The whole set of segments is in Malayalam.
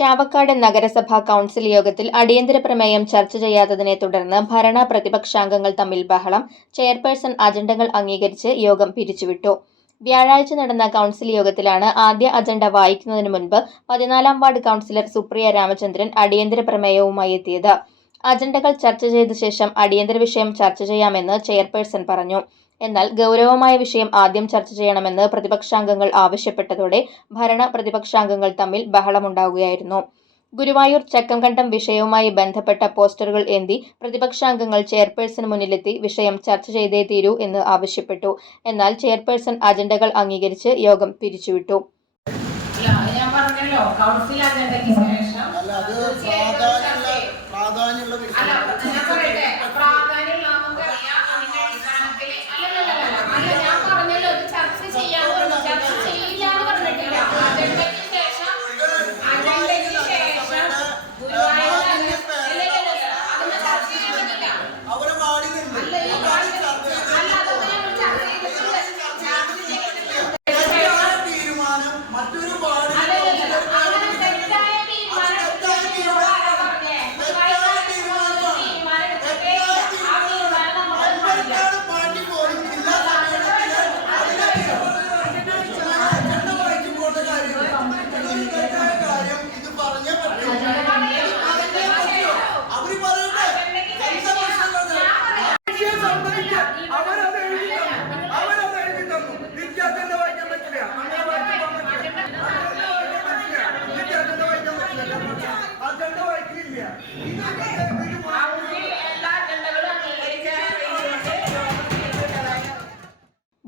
ചാവക്കാട് നഗരസഭാ കൗൺസിൽ യോഗത്തിൽ അടിയന്തര പ്രമേയം ചർച്ച ചെയ്യാത്തതിനെ തുടർന്ന് ഭരണ പ്രതിപക്ഷാംഗങ്ങൾ തമ്മിൽ ബഹളം. ചെയർപേഴ്സൺ അജണ്ടകൾ അംഗീകരിച്ച് യോഗം പിരിച്ചുവിട്ടു. വ്യാഴാഴ്ച നടന്ന കൗൺസിൽ യോഗത്തിലാണ് ആദ്യ അജണ്ട വായിക്കുന്നതിന് മുൻപ് പതിനാലാം വാർഡ് കൗൺസിലർ സുപ്രിയ രാമചന്ദ്രൻ അടിയന്തര പ്രമേയവുമായി എത്തിയത്. അജണ്ടകൾ ചർച്ച ചെയ്ത ശേഷം അടിയന്തര വിഷയം ചർച്ച ചെയ്യാമെന്ന് ചെയർപേഴ്സൺ പറഞ്ഞു. എന്നാൽ ഗൗരവമായ വിഷയം ആദ്യം ചർച്ച ചെയ്യണമെന്ന് പ്രതിപക്ഷാംഗങ്ങൾ ആവശ്യപ്പെട്ടതോടെ ഭരണ പ്രതിപക്ഷാംഗങ്ങൾ തമ്മിൽ ബഹളമുണ്ടാവുകയായിരുന്നു. ഗുരുവായൂർ ചക്കംകണ്ടം വിഷയവുമായി ബന്ധപ്പെട്ട പോസ്റ്ററുകൾ എന്തി പ്രതിപക്ഷാംഗങ്ങൾ ചെയർപേഴ്സന് മുന്നിലെത്തി വിഷയം ചർച്ച ചെയ്തേ തീരൂ എന്ന് ആവശ്യപ്പെട്ടു. എന്നാൽ ചെയർപേഴ്സൺ അജണ്ടകൾ അംഗീകരിച്ച് യോഗം പിരിച്ചുവിട്ടു. അല്ല, അത്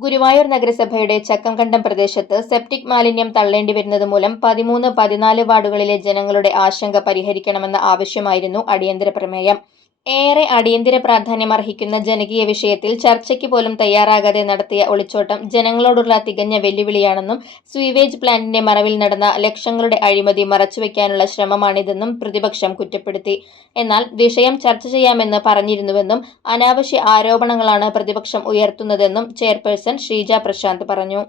ഗുരുവായൂർ നഗരസഭയുടെ ചക്കംകണ്ടം പ്രദേശത്ത് സെപ്റ്റിക് മാലിന്യം തള്ളേണ്ടി വരുന്നത് മൂലം പതിമൂന്ന് പതിനാല് വാർഡുകളിലെ ജനങ്ങളുടെ ആശങ്ക പരിഹരിക്കണമെന്ന ആവശ്യമായിരുന്നു അടിയന്തര പ്രമേയം. ഏറെ അടിയന്തര പ്രാധാന്യമർഹിക്കുന്ന ജനകീയ വിഷയത്തിൽ ചർച്ചയ്ക്ക് പോലും തയ്യാറാകാതെ നടത്തിയ ഒളിച്ചോട്ടം ജനങ്ങളോടുള്ള തികഞ്ഞ വെല്ലുവിളിയാണെന്നും സ്വീവേജ് പ്ലാന്റിന്റെ മറവിൽ നടന്ന ലക്ഷങ്ങളുടെ അഴിമതി മറച്ചുവെക്കാനുള്ള ശ്രമമാണിതെന്നും പ്രതിപക്ഷം കുറ്റപ്പെടുത്തി. എന്നാൽ വിഷയം ചർച്ച ചെയ്യാമെന്ന് പറഞ്ഞിരുന്നുവെന്നും അനാവശ്യ ആരോപണങ്ങളാണ് പ്രതിപക്ഷം ഉയർത്തുന്നതെന്നും ചെയർപേഴ്സൺ ഷീജ പ്രശാന്ത് പറഞ്ഞു.